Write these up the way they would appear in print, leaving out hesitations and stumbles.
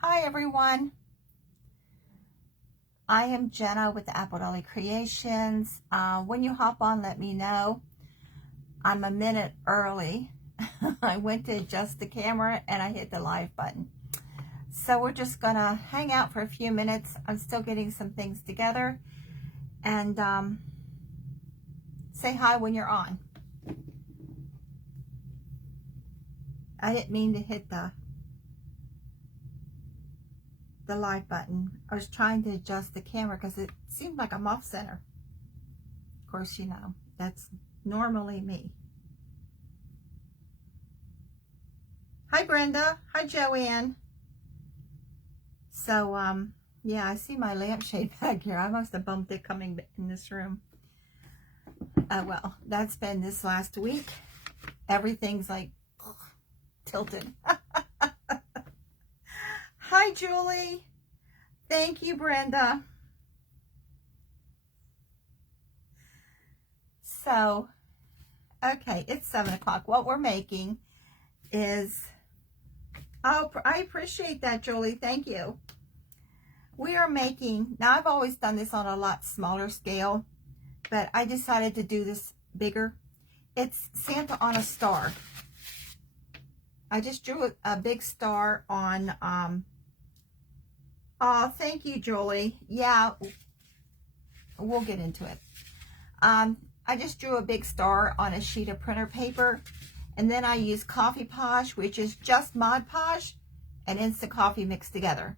Hi everyone, I am Jenna with Apple Dolly Creations. When you hop on, let me know. I'm a minute early. I went to adjust the camera and I hit the live button. So we're just gonna hang out for a few minutes. I'm still getting some things together, and say hi when you're on. I didn't mean to hit the live button. I was trying to adjust the camera because it seemed like I'm off center. Of course, you know, that's normally me. Hi Brenda. Hi Joanne. So yeah, I see my lampshade back here. I must have bumped it coming in this room. Well, that's been this last week. Everything's like tilted. Hi Julie. Thank you, Brenda. So, okay, it's 7 o'clock. What we're making is, oh, I appreciate that, Julie. Thank you. We are making, now I've always done this on a lot smaller scale, but I decided to do this bigger. It's Santa on a star. I just drew a big star on, oh, thank you, Julie. Yeah, we'll get into it. I just drew a big star on a sheet of printer paper, and then I use Coffee Posh, which is just Mod Podge and instant coffee mixed together.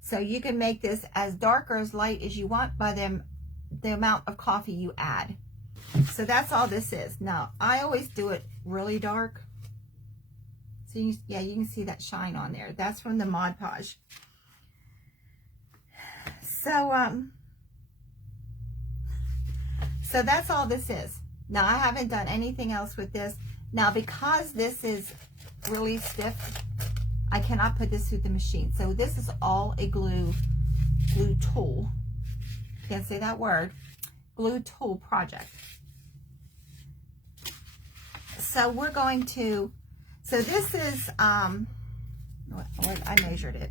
So you can make this as dark or as light as you want by the amount of coffee you add. So that's all this is. Now, I always do it really dark. So yeah, you can see that shine on there. That's from the Mod Podge. So that's all this is. Now, I haven't done anything else with this. Now, because this is really stiff, I cannot put this through the machine. So this is all a glue tool. Can't say that word. Glue tool project. So we're going to, so this is, I measured it.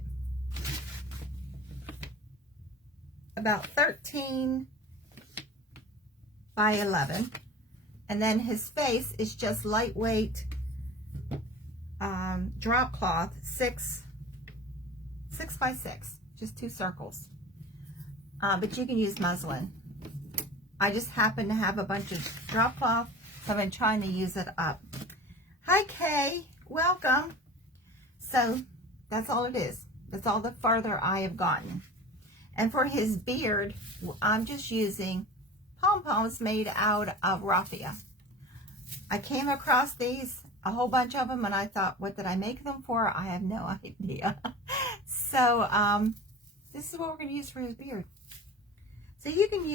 About 13 by 11. And then his face is just lightweight drop cloth, 6 by 6, just 2 circles. But you can use muslin. I just happen to have a bunch of drop cloth, so I've been trying to use it up. Hi Kay, welcome. So that's all it is. That's all the further I have gotten. And for his beard, I'm just using pom-poms made out of raffia. I came across these, a whole bunch of them, and I thought, what did I make them for? I have no idea. So this is what we're going to use for his beard. So you can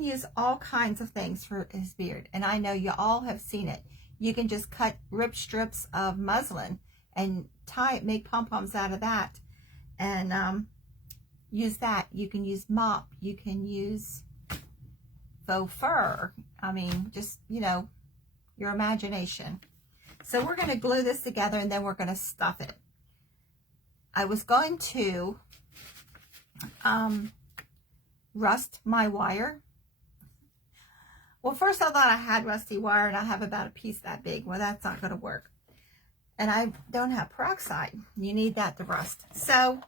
use all kinds of things for his beard, and I know you all have seen it. You can just rip strips of muslin and make pom-poms out of that, and use that. You can use mop, you can use faux fur. I mean, just, you know, your imagination. So we're going to glue this together, and then we're going to stuff it. I was going to rust my wire. Well, first I thought I had rusty wire, and I have about a piece that big. Well, that's not going to work. And I don't have peroxide. You need that to rust. So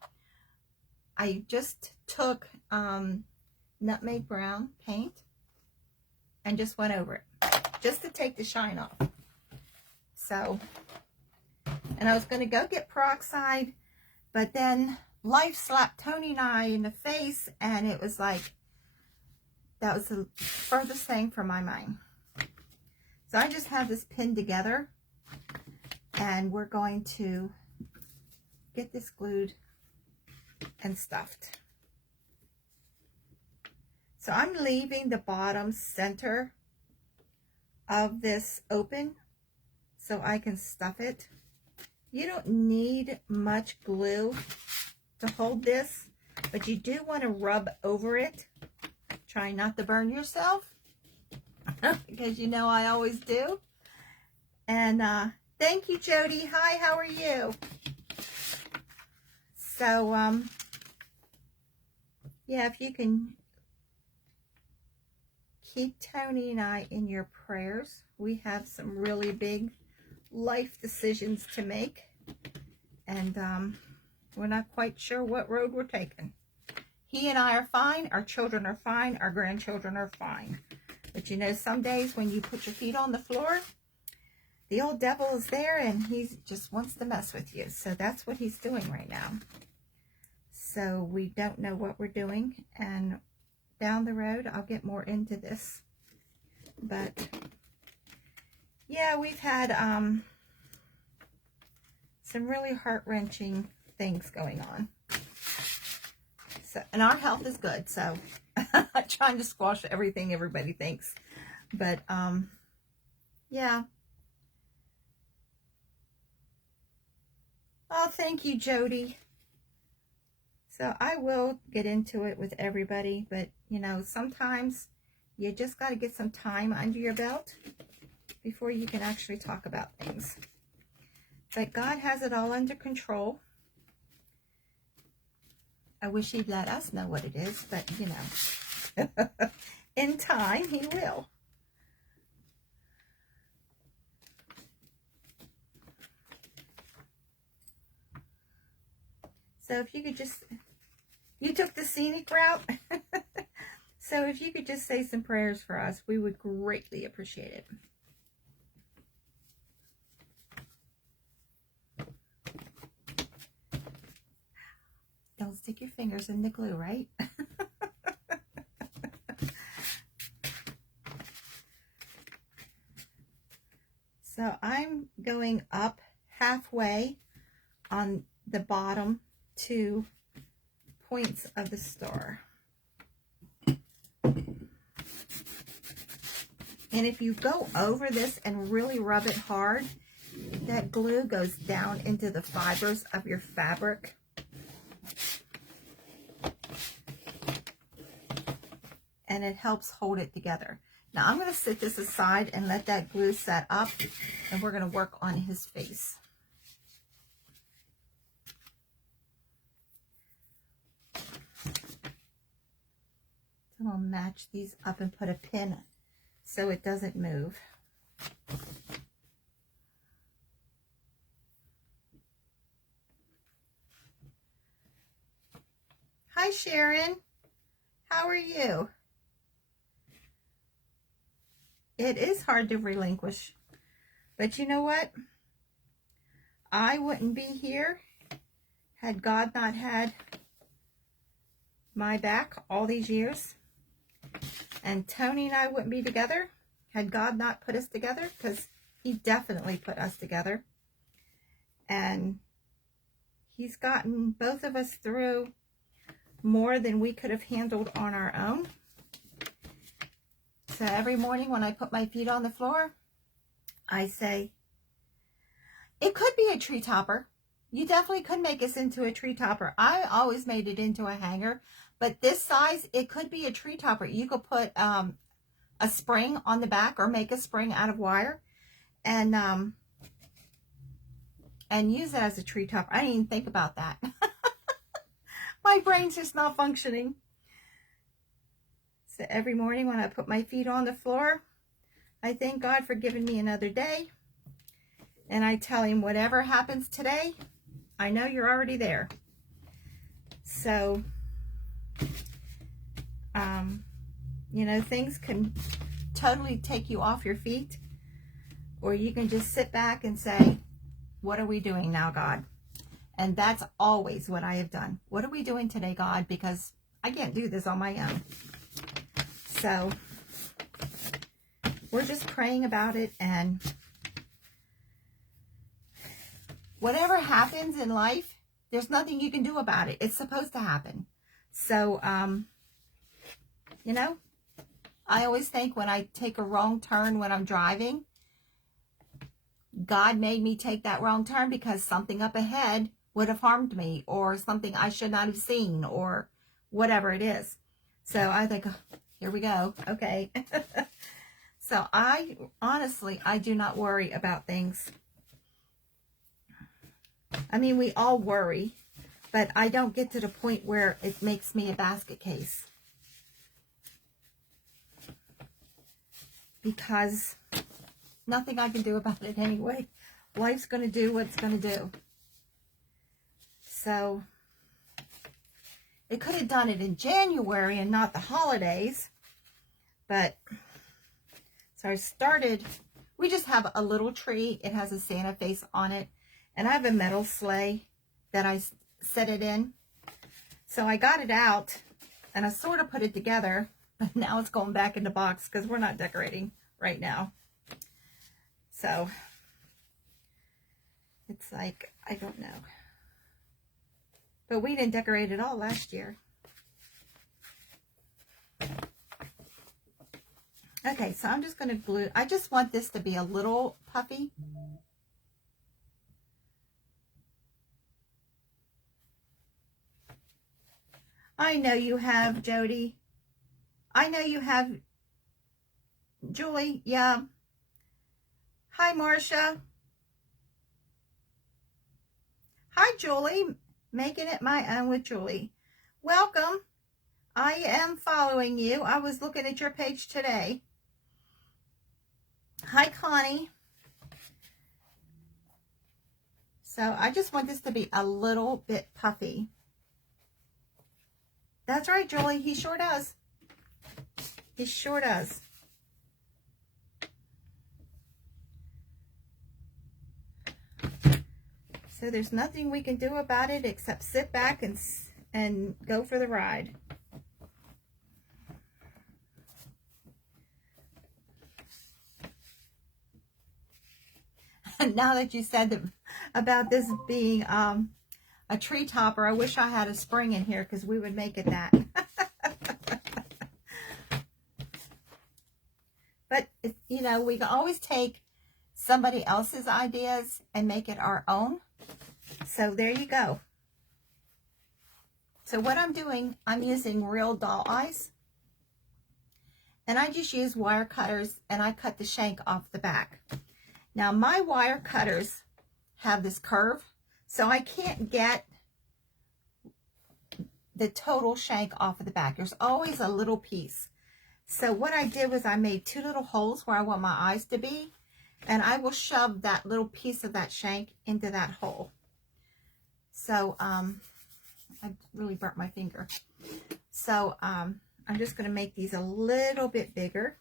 I just took nutmeg brown paint and just went over it, just to take the shine off. So, and I was going to go get peroxide, but then life slapped Tony and I in the face, and it was like, that was the furthest thing from my mind. So I just have this pinned together, and we're going to get this glued and stuffed. So I'm leaving the bottom center of this open so I can stuff it. You don't need much glue to hold this, but you do want to rub over it. Try not to burn yourself, because you know I always do. And Thank you, Jody. Hi, how are you? So, yeah, if you can keep Tony and I in your prayers. We have some really big life decisions to make, and we're not quite sure what road we're taking. He and I are fine. Our children are fine. Our grandchildren are fine. But you know, some days when you put your feet on the floor, the old devil is there and he just wants to mess with you. So that's what he's doing right now. So we don't know what we're doing. And down the road, I'll get more into this. But yeah, we've had some really heart-wrenching things going on. So, and our health is good, so I'm trying to squash everything everybody thinks. But yeah. Oh, thank you, Jody. So I will get into it with everybody, but you know, sometimes you just got to get some time under your belt before you can actually talk about things. But God has it all under control. I wish he'd let us know what it is, but you know, in time he will. So if you could just, you took the scenic route. So if you could just say some prayers for us, we would greatly appreciate it. Don't stick your fingers in the glue, right? So I'm going up halfway on the bottom 2 points of the star. And if you go over this and really rub it hard, that glue goes down into the fibers of your fabric. And it helps hold it together. Now I'm going to set this aside and let that glue set up, and we're going to work on his face. So I'll match these up and put a pin so it doesn't move. Hi, Sharon. How are you? It is hard to relinquish, but you know what? I wouldn't be here had God not had my back all these years. And Tony and I wouldn't be together had God not put us together, because he definitely put us together. And he's gotten both of us through more than we could have handled on our own. So every morning when I put my feet on the floor, I say, it could be a tree topper. You definitely could make us into a tree topper. I always made it into a hanger, but this size, it could be a tree topper. You could put a spring on the back or make a spring out of wire and use it as a tree topper. I didn't even think about that. My brain's just not functioning. So every morning when I put my feet on the floor, I thank God for giving me another day. And I tell him, whatever happens today, I know you're already there. So, you know, things can totally take you off your feet, or you can just sit back and say, what are we doing now, God? And that's always what I have done. What are we doing today, God? Because I can't do this on my own. So we're just praying about it, and whatever happens in life, there's nothing you can do about it. It's supposed to happen. So, you know, I always think when I take a wrong turn when I'm driving, God made me take that wrong turn because something up ahead would have harmed me, or something I should not have seen, or whatever it is. So I think, oh, here we go. Okay. So honestly, I do not worry about things. I mean, we all worry, but I don't get to the point where it makes me a basket case. Because nothing I can do about it anyway. Life's going to do what it's going to do. So, it could have done it in January and not the holidays. But, so I started, we just have a little tree. It has a Santa face on it. And I have a metal sleigh that I set it in. So I got it out and I sort of put it together. But now it's going back in the box because we're not decorating right now. So, it's like, I don't know. But we didn't decorate it all last year. Okay, so I'm just going to glue. I just want this to be a little puffy. I know you have, Jody. I know you have, Julie. Yeah. Hi, Marcia. Hi, Julie. Making it my own with Julie. Welcome. I am following you. I was looking at your page today. Hi, Connie. So I just want this to be a little bit puffy. That's right, Julie. He sure does. He sure does. So there's nothing we can do about it except sit back and go for the ride. And now that you said that, about this being a tree topper, I wish I had a spring in here because we would make it that. But, you know, we can always take somebody else's ideas and make it our own. So there you go. So what I'm doing, I'm using real doll eyes. And I just use wire cutters and I cut the shank off the back. Now my wire cutters have this curve, so I can't get the total shank off of the back. There's always a little piece. So what I did was I made 2 little holes where I want my eyes to be, and I will shove that little piece of that shank into that hole. So I really burnt my finger. So I'm just going to make these a little bit bigger.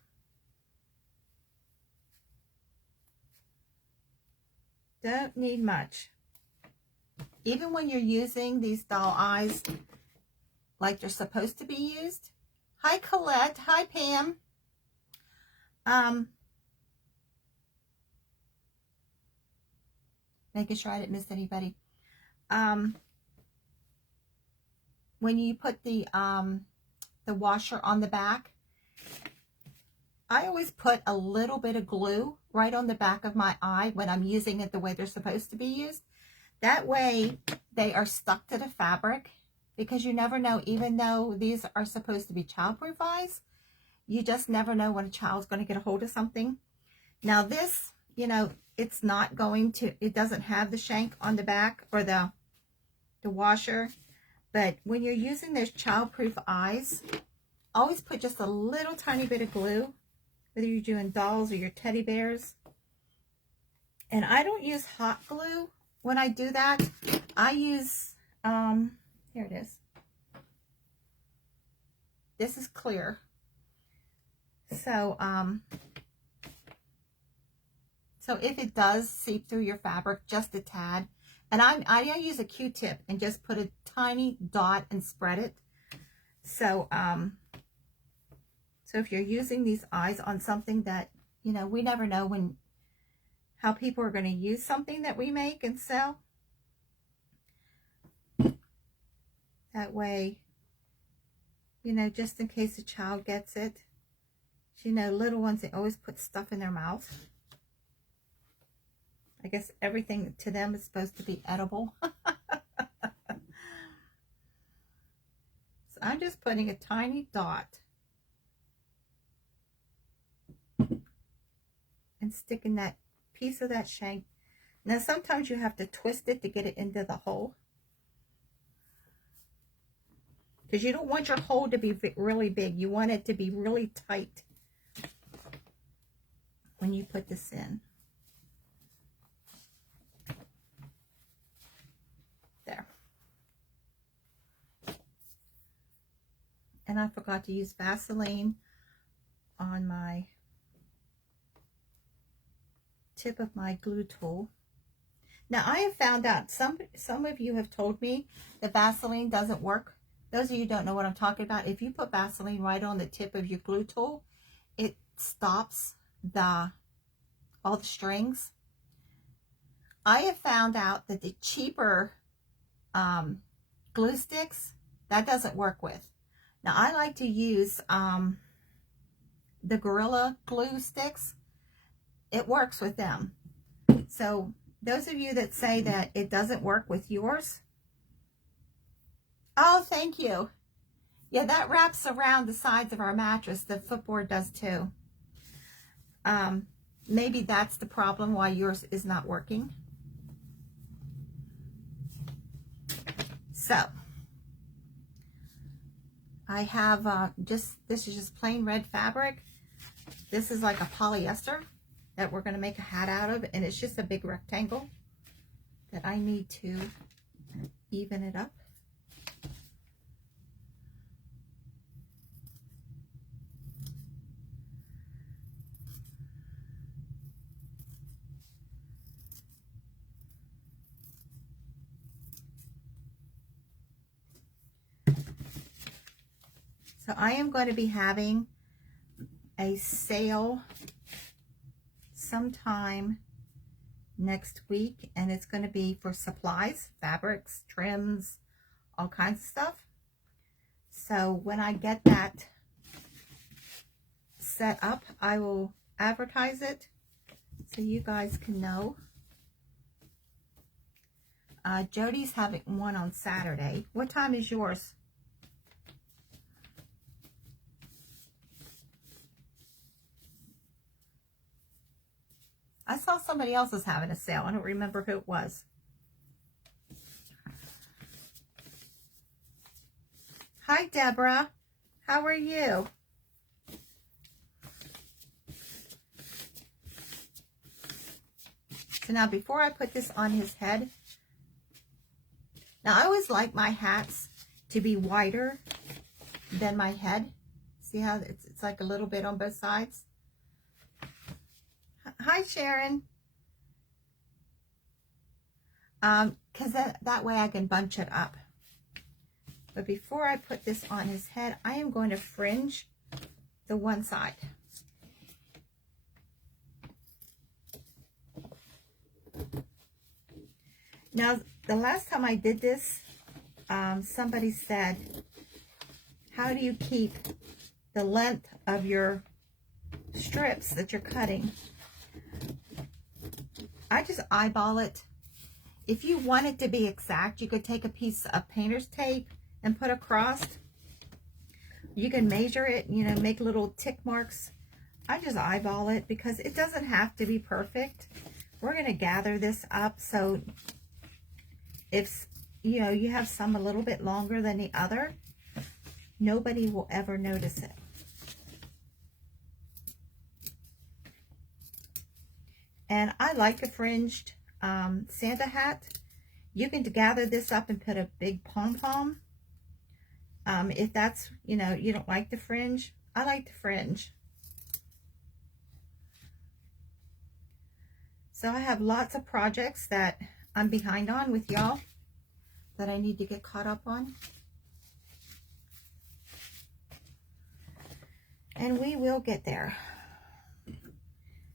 Don't need much. Even when you're using these doll eyes like they're supposed to be used. Hi, Colette. Hi, Pam. Making sure I didn't miss anybody. When you put the washer on the back, I always put a little bit of glue right on the back of my eye when I'm using it the way they're supposed to be used. That way they are stuck to the fabric, because you never know, even though these are supposed to be childproof eyes, you just never know when a child's going to get a hold of something. Now this, you know, it's not going to, it doesn't have the shank on the back or the washer, but when you're using those childproof eyes, always put just a little tiny bit of glue, whether you're doing dolls or your teddy bears. And I don't use hot glue when I do that. I use, here it is. This is clear. So, so if it does seep through your fabric just a tad, and I use a Q-tip and just put a tiny dot and spread it. So, so if you're using these eyes on something that, you know, we never know how people are going to use something that we make and sell. That way, you know, just in case a child gets it. You know, little ones, they always put stuff in their mouth. I guess everything to them is supposed to be edible. So I'm just putting a tiny dot and sticking that piece of that shank. Now sometimes you have to twist it to get it into the hole, because you don't want your hole to be really big. You want it to be really tight when you put this in. There. And I forgot to use Vaseline on my tip of my glue tool. Now I have found out, some of you have told me that Vaseline doesn't work. Those of you who don't know what I'm talking about, if you put Vaseline right on the tip of your glue tool, it stops all the strings. I have found out that the cheaper glue sticks, that doesn't work with. Now I like to use the Gorilla Glue sticks. It works with them. So those of you that say that it doesn't work with yours, oh, thank you. Yeah, that wraps around the sides of our mattress. The footboard does too. Maybe that's the problem why yours is not working. So I have this is just plain red fabric. This is like a polyester that we're going to make a hat out of, and it's just a big rectangle that I need to even it up. So I am going to be having a sale sometime next week, and it's going to be for supplies, fabrics, trims, all kinds of stuff. So when I get that set up, I will advertise it so you guys can know. Jody's having one on Saturday. What time is yours? I saw somebody else was having a sale. I don't remember who it was. Hi, Deborah. How are you? So now before I put this on his head, now I always like my hats to be wider than my head. See how it's like a little bit on both sides? Hi, Sharon. Because that way I can bunch it up. But before I put this on his head, I am going to fringe the one side. Now, the last time I did this, somebody said, how do you keep the length of your strips that you're cutting? I just eyeball it. If you want it to be exact, you could take a piece of painter's tape and put across. You can measure it, you know, make little tick marks. I just eyeball it because it doesn't have to be perfect. We're going to gather this up, so if, you know, you have some a little bit longer than the other, nobody will ever notice it. And I like a fringed Santa hat. You can gather this up and put a big pom-pom. If that's, you know, you don't like the fringe. I like the fringe. So I have lots of projects that I'm behind on with y'all that I need to get caught up on. And we will get there.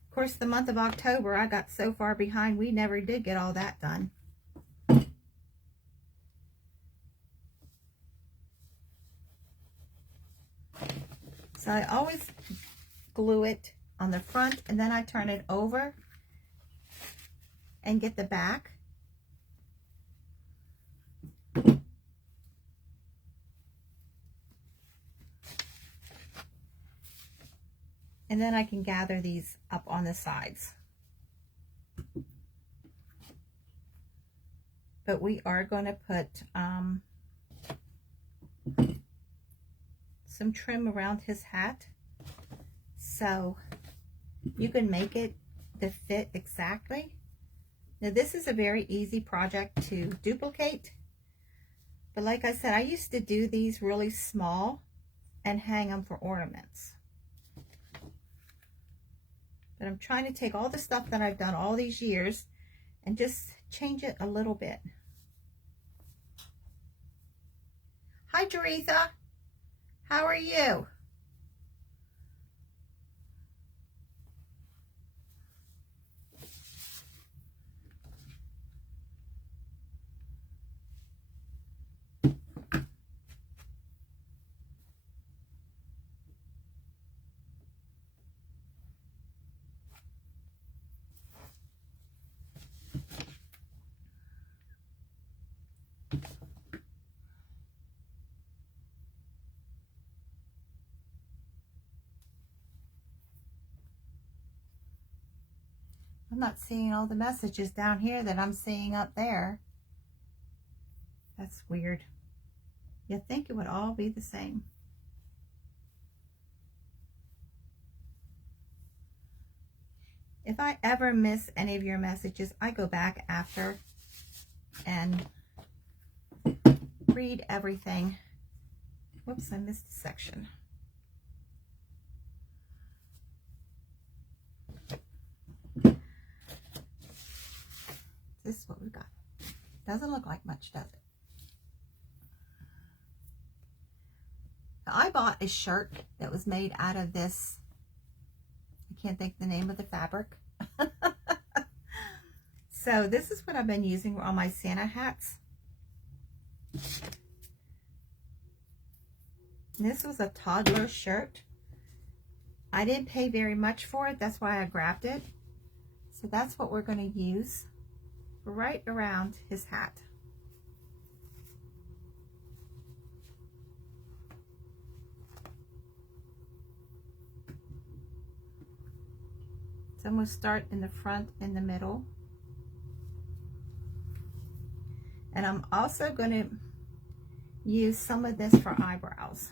Of course, the month of October, I got so far behind, we never did get all that done. So I always glue it on the front, and then I turn it over and get the back. And then I can gather these up on the sides. but we are going to put some trim around his hat, so you can make it to fit exactly. Now this is a very easy project to duplicate, but like I said, I used to do these really small and hang them for ornaments. But I'm trying to take all the stuff that I've done all these years and just change it a little bit. Hi, Doretha. How are you? I'm not seeing all the messages down here that I'm seeing up there. That's weird. You'd think it would all be the same. If I ever miss any of your messages, I go back after and read everything. Whoops, I missed a section. This is what we've got. Doesn't look like much, does it? I bought a shirt that was made out of this. I can't think the name of the fabric. So this is what I've been using on my Santa hats. This was a toddler shirt. I didn't pay very much for it. That's why I grabbed it. So that's what we're going to use right around his hat. So I'm going to start in the front and the middle. And I'm also going to use some of this for eyebrows.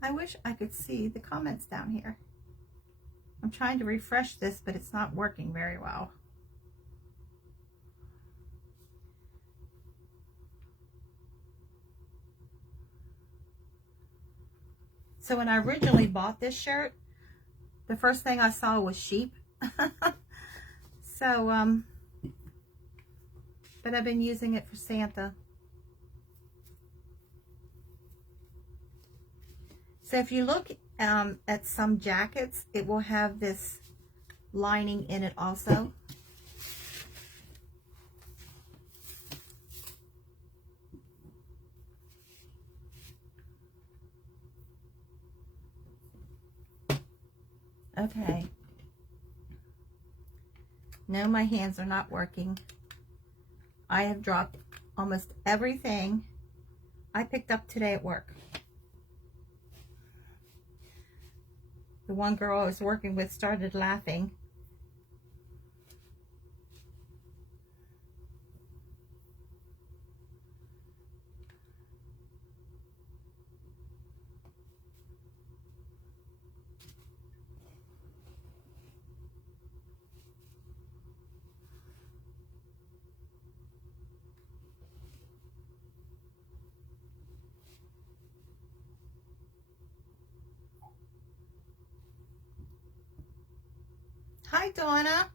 I wish I could see the comments down here. I'm trying to refresh this, but it's not working very well. So when I originally bought this shirt, the first thing I saw was sheep. So, but I've been using it for Santa. So if you look at some jackets, it will have this lining in it also. Okay. No, my hands are not working. I have dropped almost everything I picked up today at work. The one girl I was working with started laughing. Hi, Donna.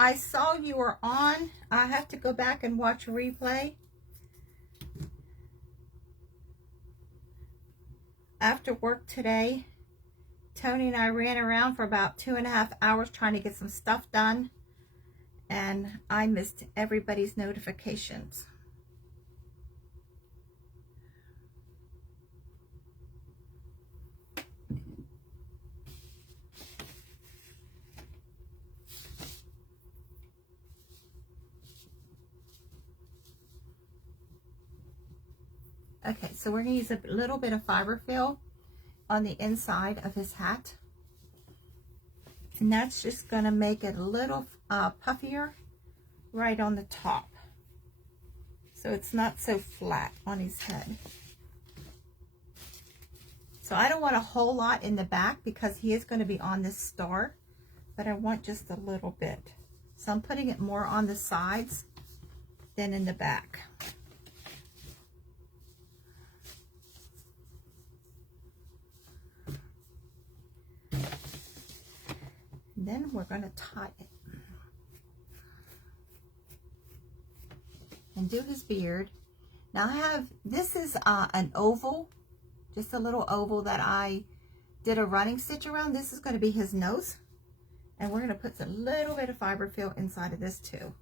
I saw you were on. I have to go back and watch a replay. After work today, Tony and I ran around for about 2.5 hours trying to get some stuff done, and I missed everybody's notifications. Okay, so we're going to use a little bit of fiber fill on the inside of his hat. And that's just going to make it a little puffier right on the top. So it's not so flat on his head. So I don't want a whole lot in the back because he is going to be on this star, but I want just a little bit. So I'm putting it more on the sides than in the back. And then we're going to tie it and do his beard. Now I have, this is an oval, just a little oval that I did a running stitch around. This is going to be his nose. And we're going to put a little bit of fiber fill inside of this too.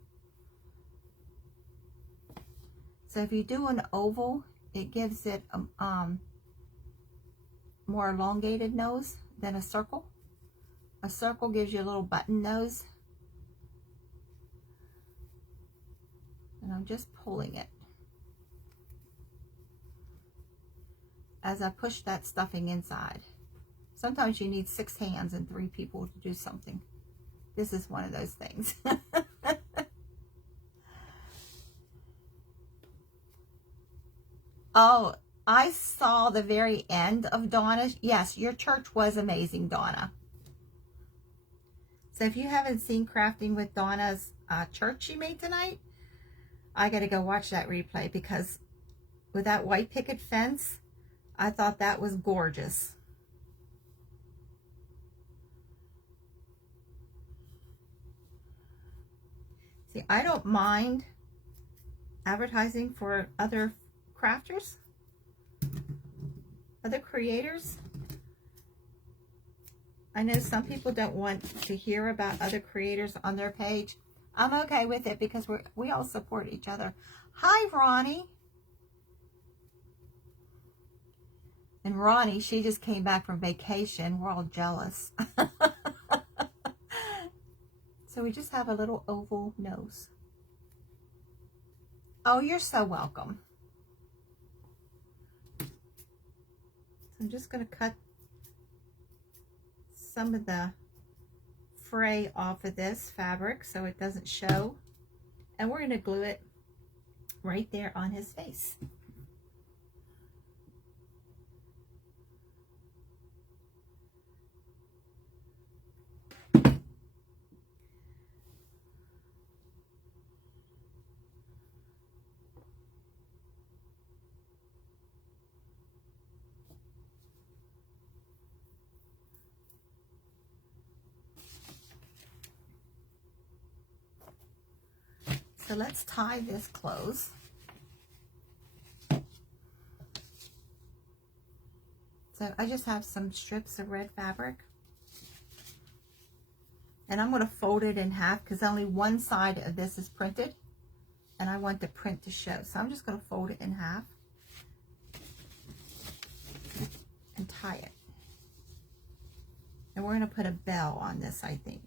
So if you do an oval, it gives it a more elongated nose than a circle. A circle gives you a little button nose. And I'm just pulling it as I push that stuffing inside. Sometimes you need 6 hands and 3 people to do something. This is one of those things. Oh, I saw the very end of Donna. Yes, your church was amazing, Donna. So if you haven't seen Crafting with Donna's church she made tonight, I got to go watch that replay, because with that white picket fence, I thought that was gorgeous. See, I don't mind advertising for other crafters, other creators. I know some people don't want to hear about other creators on their page. I'm okay with it because we all support each other. Hi, Ronnie. And Ronnie, she just came back from vacation. We're all jealous. So we just have a little oval nose. Oh, you're so welcome. So I'm just going to cut some of the fray off of this fabric so it doesn't show. And we're going to glue it right there on his face. So let's tie this close. So I just have some strips of red fabric. And I'm going to fold it in half because only one side of this is printed. And I want the print to show. So I'm just going to fold it in half and tie it. And we're going to put a bell on this, I think.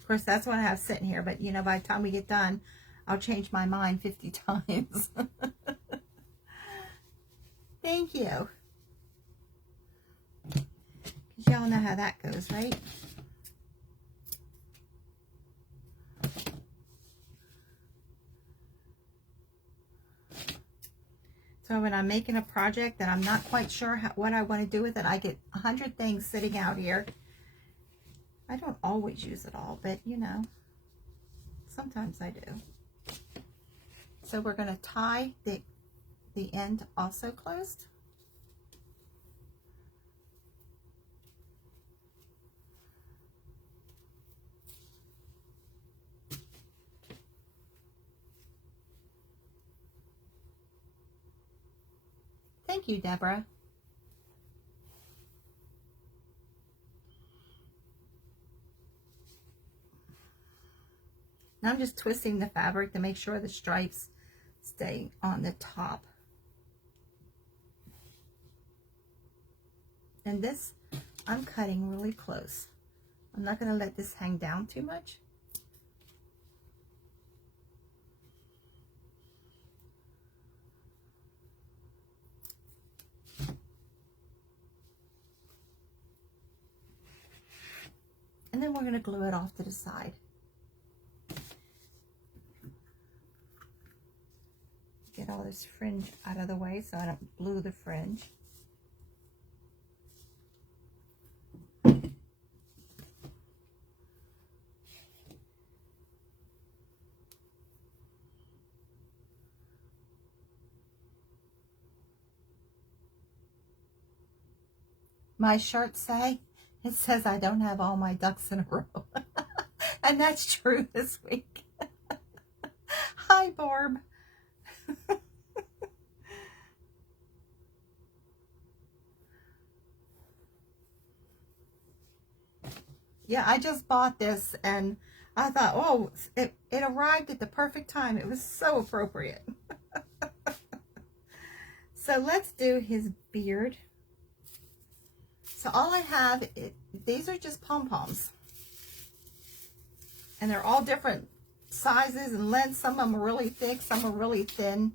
Of course, that's what I have sitting here. But, you know, by the time we get done, I'll change my mind 50 times. Thank you. Because y'all know how that goes, right? So when I'm making a project that I'm not quite sure what I want to do with it, I get 100 things sitting out here. I don't always use it all, but you know, sometimes I do. So we're going to tie the end also closed. Thank you, Deborah. Now I'm just twisting the fabric to make sure the stripes stay on the top. And this, I'm cutting really close. I'm not going to let this hang down too much. And then we're going to glue it off to the side. Get all this fringe out of the way so I don't glue the fringe. My shirts say, it says I don't have all my ducks in a row. And that's true this week. Hi, Barb. Yeah, I just bought this and I thought, oh, it arrived at the perfect time. It was so appropriate. So let's do his beard. So all I have, these are just pom-poms. And they're all different sizes and lengths. Some of them are really thick, some are really thin.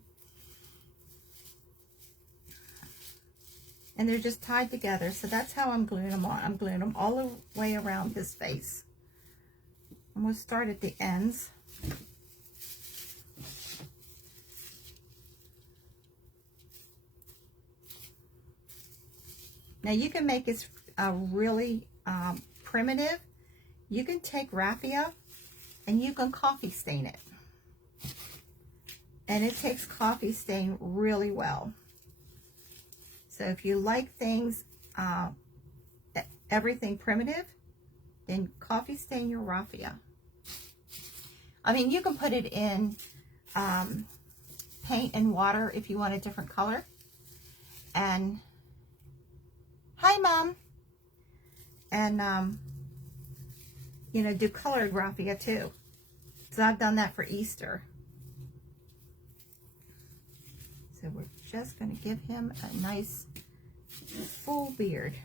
And they're just tied together. So that's how I'm gluing them on. I'm gluing them all the way around his face. I'm going to start at the ends. Now you can make it really primitive. You can take raffia and you can coffee stain it. And it takes coffee stain really well. So if you like things, everything primitive, then coffee stain your raffia. I mean, you can put it in paint and water if you want a different color. And hi, Mom. And you know, do colored raffia too. So I've done that for Easter. So we're just going to give him a nice full beard.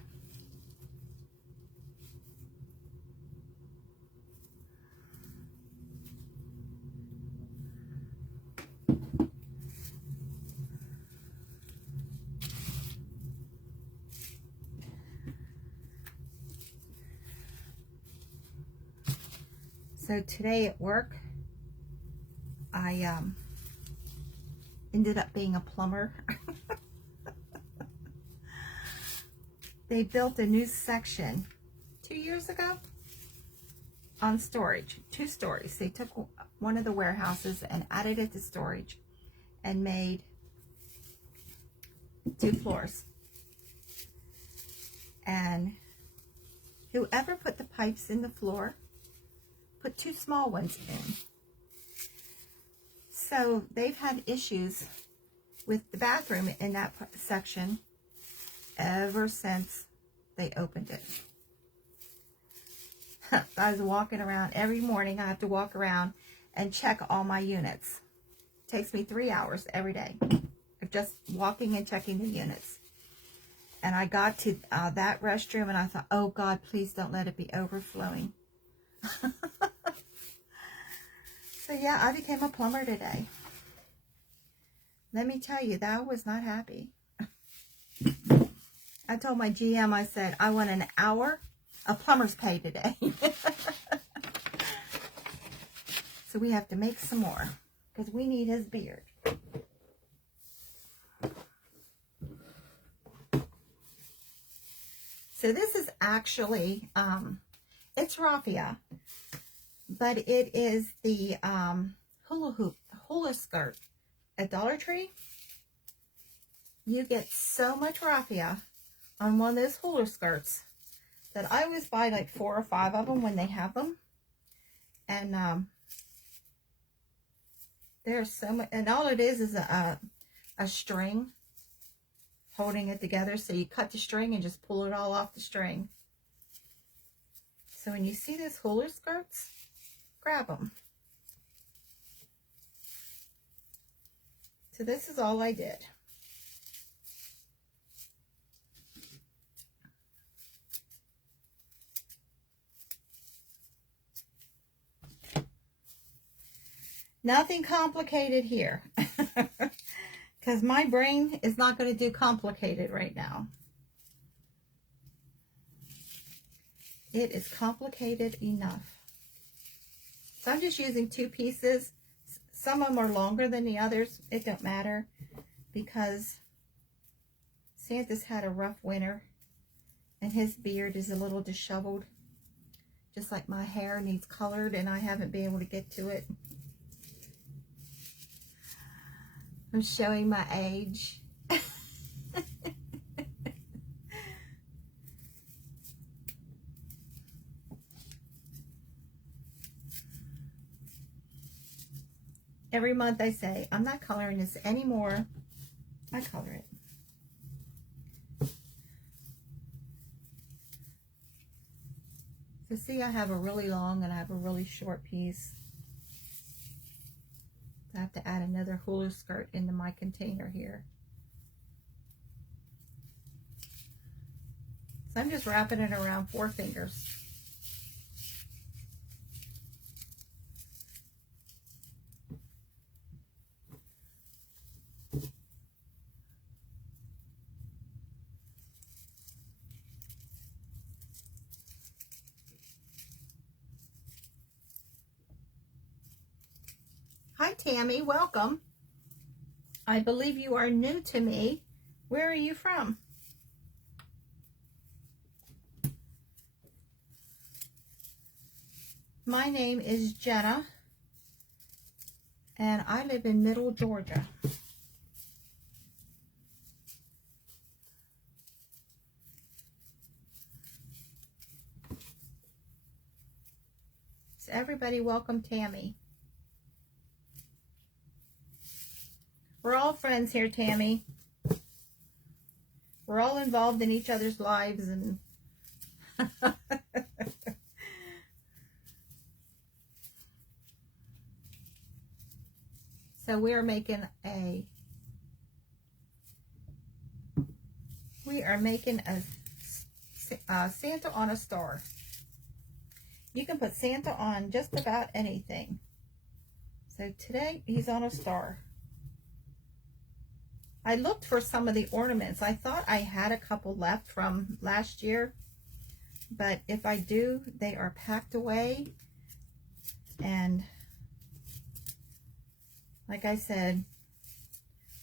So today at work, I ended up being a plumber. They built a new section 2 years ago on storage, 2 stories. They took one of the warehouses and added it to storage and made 2 floors. And whoever put the pipes in the floor put 2 small ones in. So they've had issues with the bathroom in that section ever since they opened it. I was walking around every morning. I have to walk around and check all my units. It takes me 3 hours every day of just walking and checking the units. And I got to that restroom and I thought, oh God, please don't let it be overflowing. So yeah, I became a plumber today. Let me tell you, that I was not happy. I told my GM, I said, I want an hour of plumber's pay today. So we have to make some more because we need his beard. So this is actually, it's raffia, but it is the hula skirt at Dollar Tree. You get so much raffia on one of those hula skirts that I always buy like 4 or 5 of them when they have them. And there's so much, and all it is a string holding it together. So you cut the string and just pull it all off the string. So when you see these hula skirts, grab them. So this is all I did. Nothing complicated here. Because my brain is not going to do complicated right now. It is complicated enough. So I'm just using 2 pieces. Some of them are longer than the others. It don't matter because Santa's had a rough winter and his beard is a little disheveled. Just like my hair needs colored and I haven't been able to get to it. I'm showing my age. Every month I say, I'm not coloring this anymore. I color it. So see, I have a really long and I have a really short piece. I have to add another hula skirt into my container here. So I'm just wrapping it around 4 fingers. Hi Tammy, welcome. I believe you are new to me. Where are you from? My name is Jenna and I live in Middle Georgia. So everybody welcome Tammy. We're all friends here, Tammy. We're all involved in each other's lives and so we are making a Santa on a star. You can put Santa on just about anything. So today he's on a star. I looked for some of the ornaments. I thought I had a couple left from last year, but if I do, they are packed away. And like I said,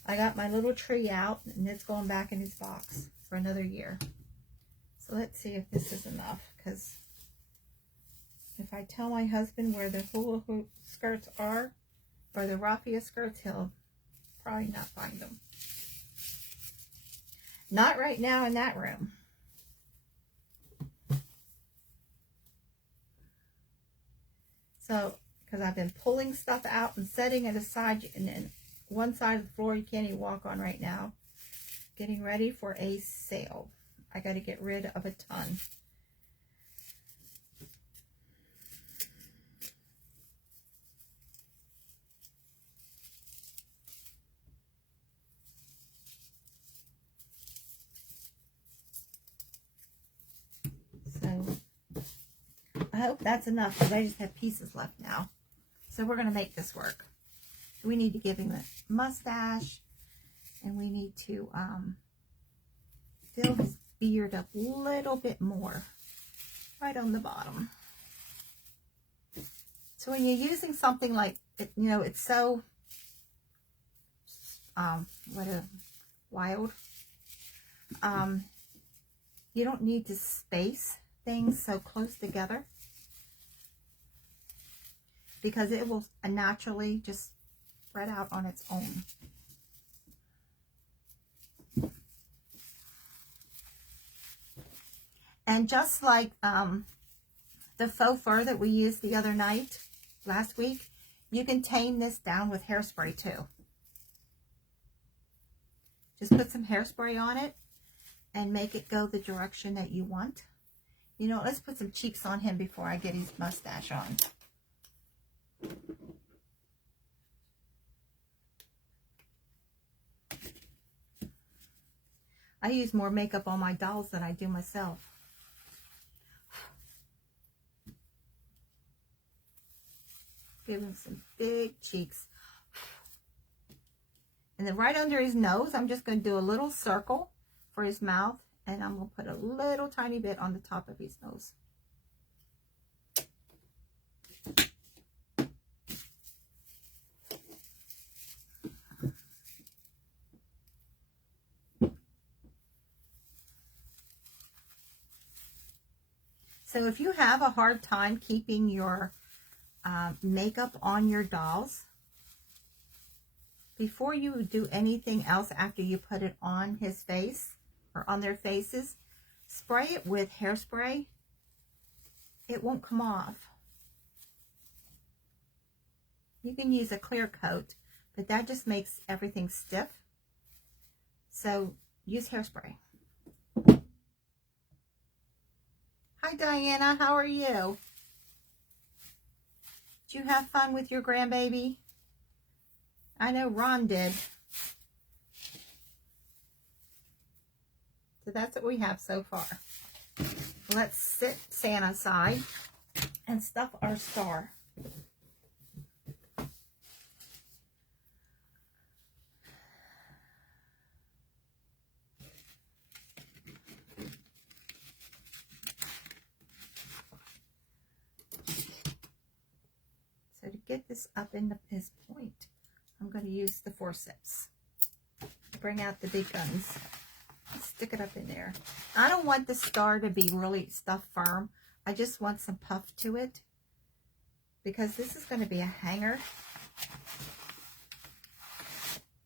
I got my little tree out and it's going back in his box for another year. So let's see if this is enough, because if I tell my husband where the hula hoop skirts are, or the raffia skirts, he'll probably not find them. Not right now in that room. So, because I've been pulling stuff out and setting it aside, and then one side of the floor you can't even walk on right now. Getting ready for a sale. I got to get rid of a ton. So I hope that's enough, because I just have pieces left now. So we're going to make this work. We need to give him a mustache, and we need to fill his beard up a little bit more right on the bottom. So when you're using something like, you know, it's so wild, you don't need to space things so close together, because it will naturally just spread out on its own. And just like the faux fur that we used the other night, last week, you can tame this down with hairspray too. Just put some hairspray on it and make it go the direction that you want. You know, let's put some cheeks on him before I get his mustache on. I use more makeup on my dolls than I do myself. Give him some big cheeks. And then right under his nose, I'm just going to do a little circle for his mouth. And I'm going to put a little tiny bit on the top of his nose. So if you have a hard time keeping your makeup on your dolls, before you do anything else after you put it on his face or on their faces, spray it with hairspray. It won't come off. You can use a clear coat, but that just makes everything stiff. So use hairspray. Hi Diana, how are you? Did you have fun with your grandbaby? I know Ron did. So that's what we have so far. Let's sit Santa aside and stuff our star. So to get this up into his point, I'm going to use the forceps. Bring out the big guns. Stick it up in there. I don't want the star to be really stuffed firm. I just want some puff to it, because this is going to be a hanger.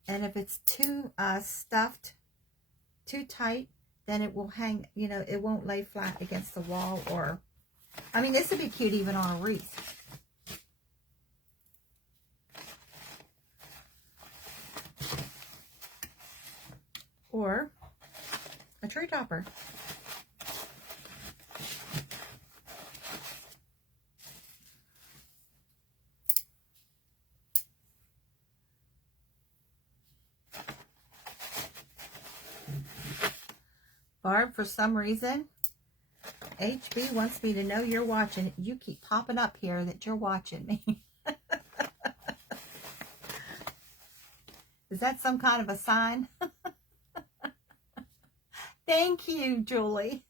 And if it's too stuffed, too tight, then it will hang, you know, it won't lay flat against the wall. Or, I mean, this would be cute even on a wreath. Or a tree topper. Barb, for some reason, HB wants me to know you're watching. You keep popping up here that you're watching me. Is that some kind of a sign? Thank you, Julie.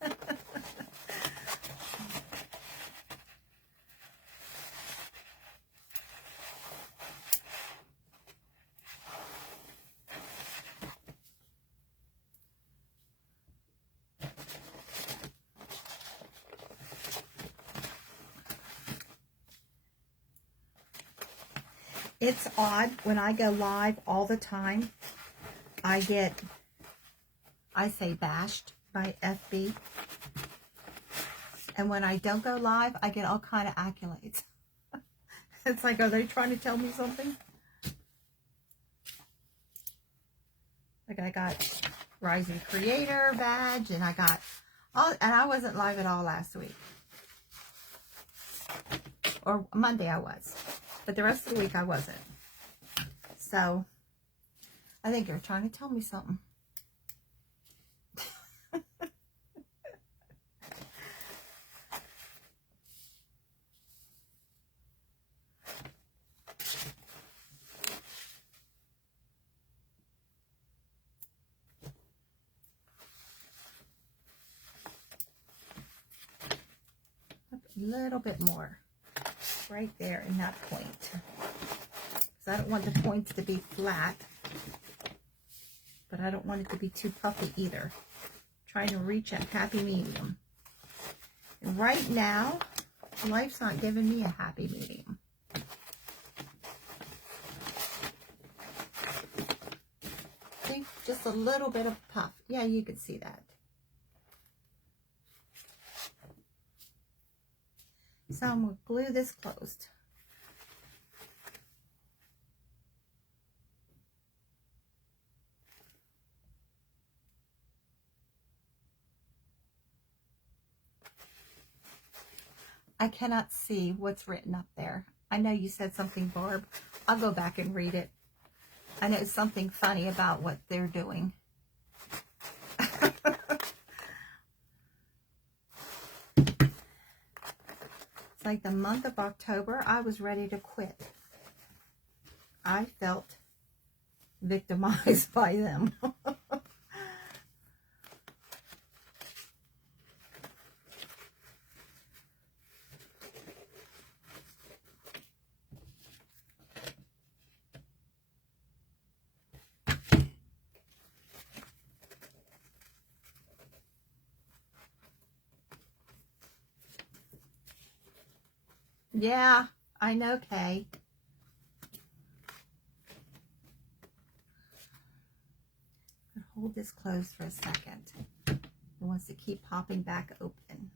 It's odd, when I go live all the time, I say bashed by FB. And when I don't go live, I get all kind of accolades. It's like, are they trying to tell me something? Like, I got Rising Creator badge, and I got all, and I wasn't live at all last week. Or Monday I was. But the rest of the week I wasn't. So, I think you're trying to tell me something. A little bit more. Right there in that point. Because I don't want the points to be flat. But I don't want it to be too puffy either. Trying to reach a happy medium. And right now, life's not giving me a happy medium. See? Just a little bit of puff. Yeah, you can see that. So I'm going to glue this closed. I cannot see what's written up there. I know you said something, Barb. I'll go back and read it. I know it's something funny about what they're doing. It's like the month of October, I was ready to quit. I felt victimized by them. Yeah, I know, Kay. Hold this closed for a second. It wants to keep popping back open.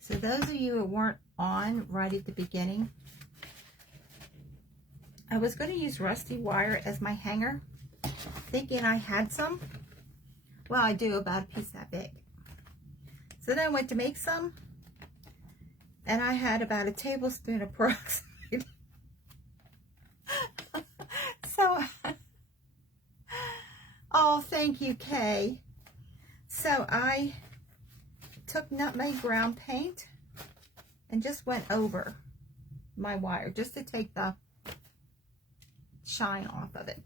So those of you who weren't on right at the beginning, I was going to use rusty wire as my hanger, thinking I had some. Well, I do, about a piece that big. So then I went to make some, and I had about a tablespoon of peroxide. So, oh, thank you, Kay. So I took nutmeg ground paint and just went over my wire just to take the shine off of it.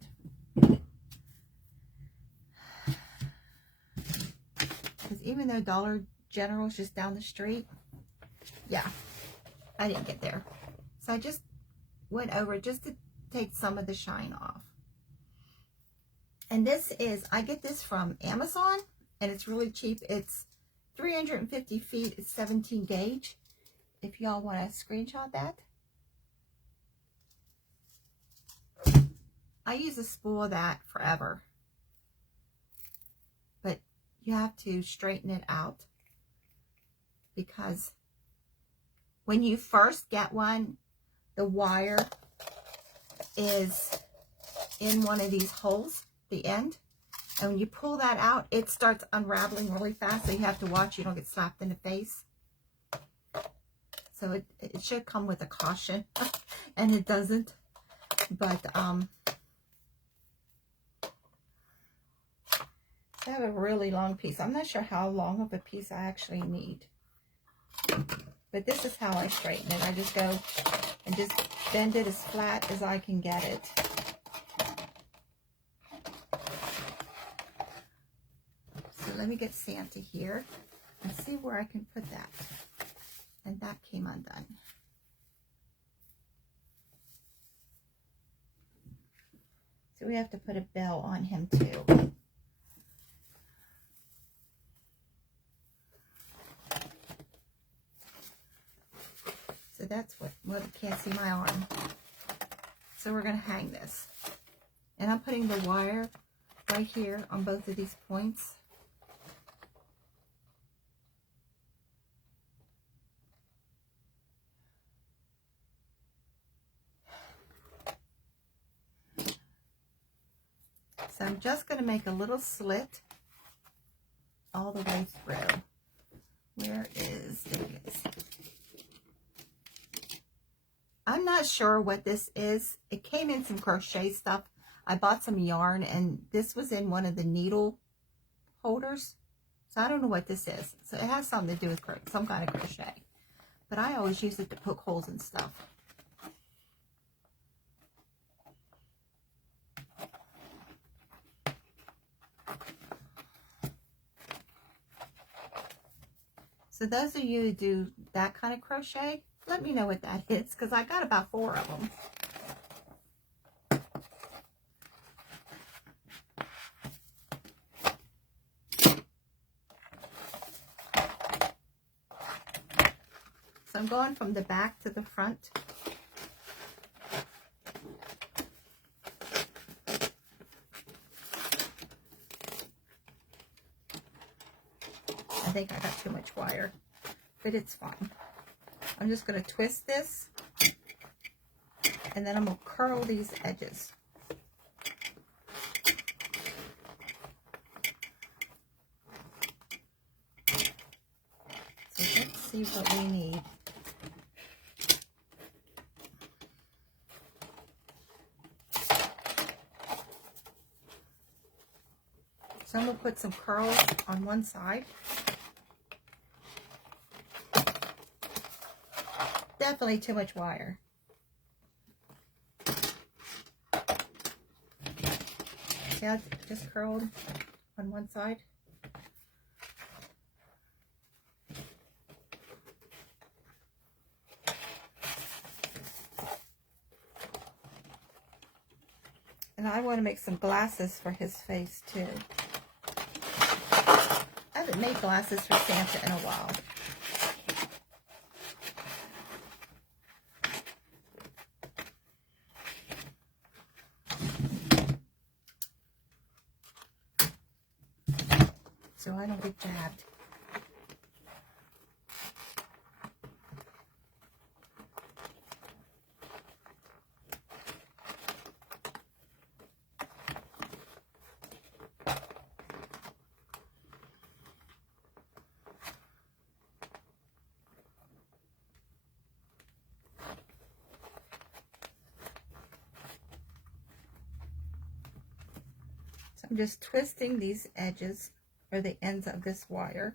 Because even though Dollar General is just down the street, yeah, I didn't get there. So I just went over just to take some of the shine off. And this is, I get this from Amazon, and it's really cheap. It's 350 feet, it's 17 gauge. If y'all want to screenshot that. I use a spool of that forever. But you have to straighten it out, because when you first get one, the wire is in one of these holes, the end. And when you pull that out, it starts unraveling really fast, so you have to watch you don't get slapped in the face. So it should come with a caution, and it doesn't. But I have a really long piece. I'm not sure how long of a piece I actually need. But this is how I straighten it. I just go and just bend it as flat as I can get it. So let me get Santa here and see where I can put that. And that came undone. So we have to put a bell on him too. So that's what you can't see my arm. So we're going to hang this. And I'm putting the wire right here on both of these points. So I'm just going to make a little slit all the way through. Where is it? I'm not sure what this is. It came in some crochet stuff. I bought some yarn, and this was in one of the needle holders. So I don't know what this is. So it has something to do with some kind of crochet. But I always use it to poke holes and stuff. So those of you who do that kind of crochet, let me know what that is, because I got about 4 of them. So I'm going from the back to the front. I think I got too much wire, but it's fine. I'm just going to twist this, and then I'm going to curl these edges. So let's see what we need. So I'm going to put some curls on one side. Definitely too much wire. See how it's just curled on one side? And I want to make some glasses for his face too. I haven't made glasses for Santa in a while. So I don't get jabbed. So I'm just twisting these edges or the ends of this wire.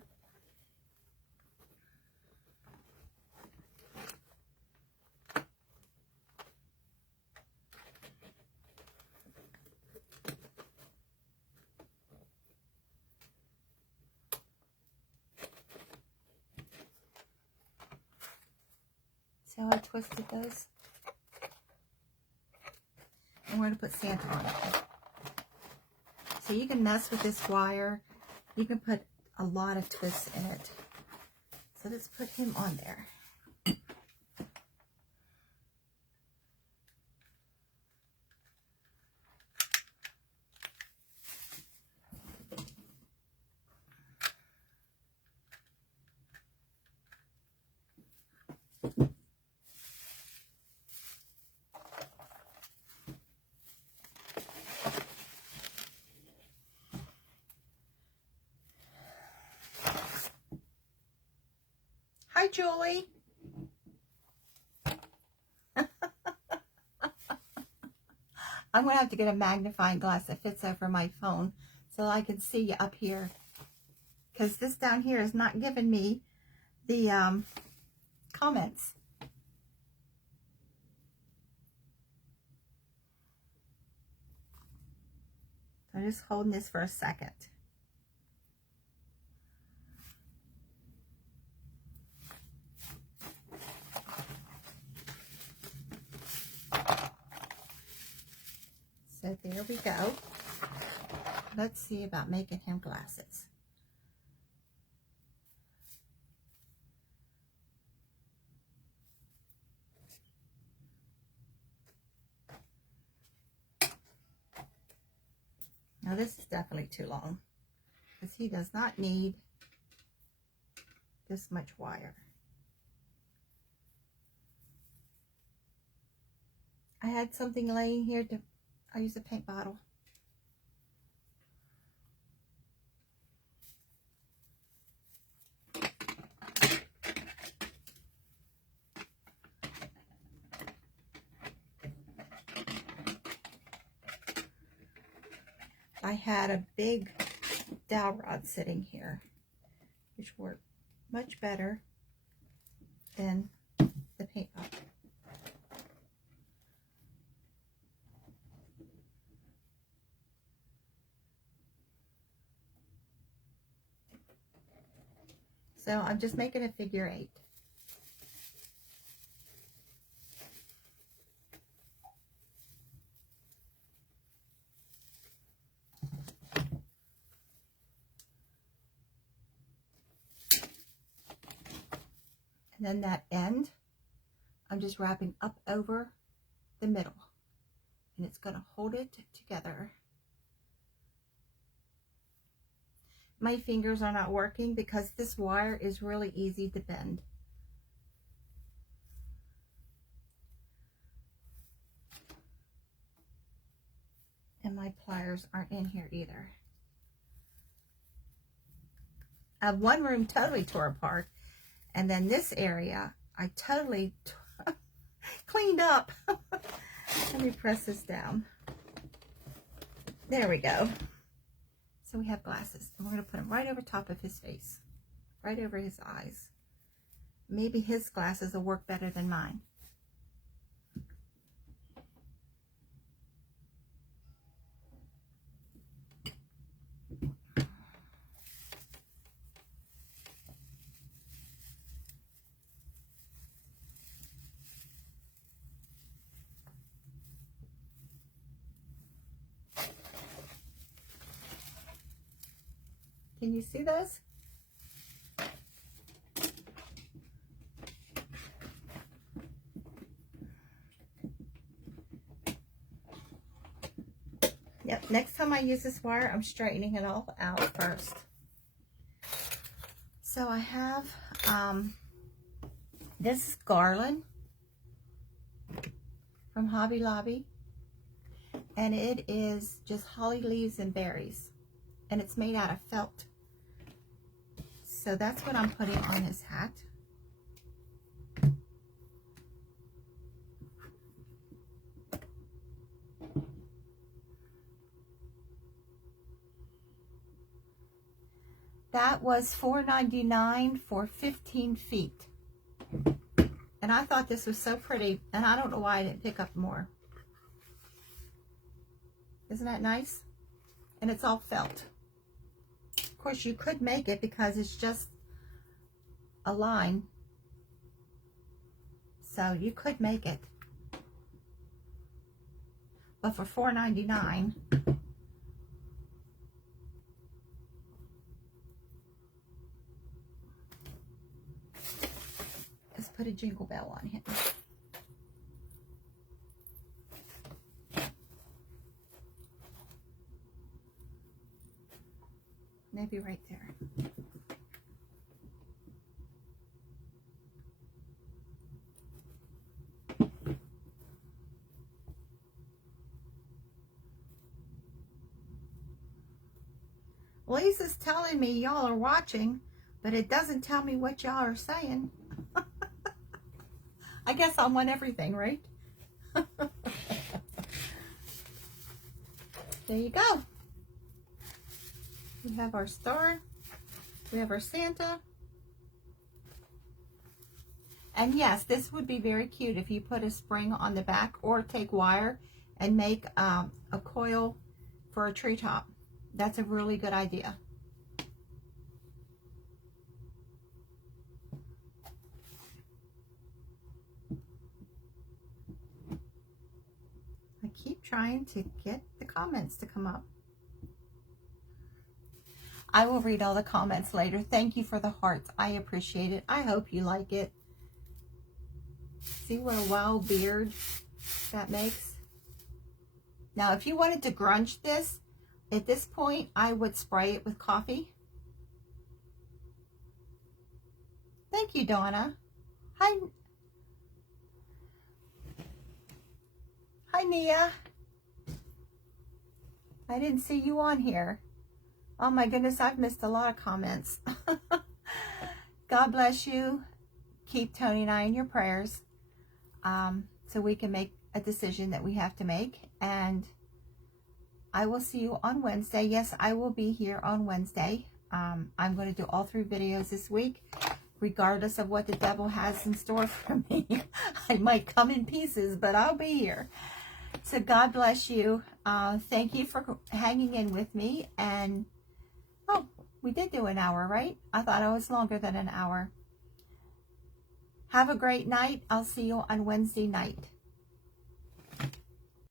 See how I twisted those? I'm going to put Santa on it. So you can mess with this wire. You can put a lot of twists in it. So let's put him on there. Hi, Julie. I'm going to have to get a magnifying glass that fits over my phone so I can see you up here. Because this down here is not giving me the comments. I'm just holding this for a second. So there we go. Let's see about making him glasses. Now this is definitely too long because he does not need this much wire. I had something laying here to, I'll use a paint bottle. I had a big dowel rod sitting here, which worked much better than the paint bottle. So I'm just making a figure 8. And then that end, I'm just wrapping up over the middle. And it's going to hold it together. My fingers are not working because this wire is really easy to bend. And my pliers aren't in here either. I have one room totally tore apart. And then this area, I totally cleaned up. Let me press this down. There we go. So we have glasses. And we're going to put them right over top of his face. Right over his eyes. Maybe his glasses will work better than mine. Can you see those? Yep, next time I use this wire, I'm straightening it all out first. So I have, this is garland from Hobby Lobby. And it is just holly leaves and berries. And it's made out of felt. So that's what I'm putting on his hat. That was $4.99 for 15 feet. And I thought this was so pretty. And I don't know why I didn't pick up more. Isn't that nice? And it's all felt. Of course, you could make it because it's just a line. So you could make it. But for $4.99, let's put a jingle bell on him. Maybe right there. Lisa's telling me y'all are watching, but it doesn't tell me what y'all are saying. I guess I'm on everything, right? There you go. We have our star. We have our Santa. And yes, this would be very cute if you put a spring on the back or take wire and make a coil for a treetop. That's a really good idea. I keep trying to get the comments to come up. I will read all the comments later. Thank you for the hearts. I appreciate it. I hope you like it. See what a wild beard that makes? Now, if you wanted to grunge this, at this point, I would spray it with coffee. Thank you, Donna. Hi. Hi, Nia. I didn't see you on here. Oh my goodness, I've missed a lot of comments. God bless you. Keep Tony and I in your prayers, so we can make a decision that we have to make. And I will see you on Wednesday. Yes, I will be here on Wednesday. I'm going to do all 3 videos this week, regardless of what the devil has in store for me. I might come in pieces, but I'll be here. So God bless you. Thank you for hanging in with me. And, oh, we did do an hour, right? I thought it was longer than an hour. Have a great night. I'll see you on Wednesday night.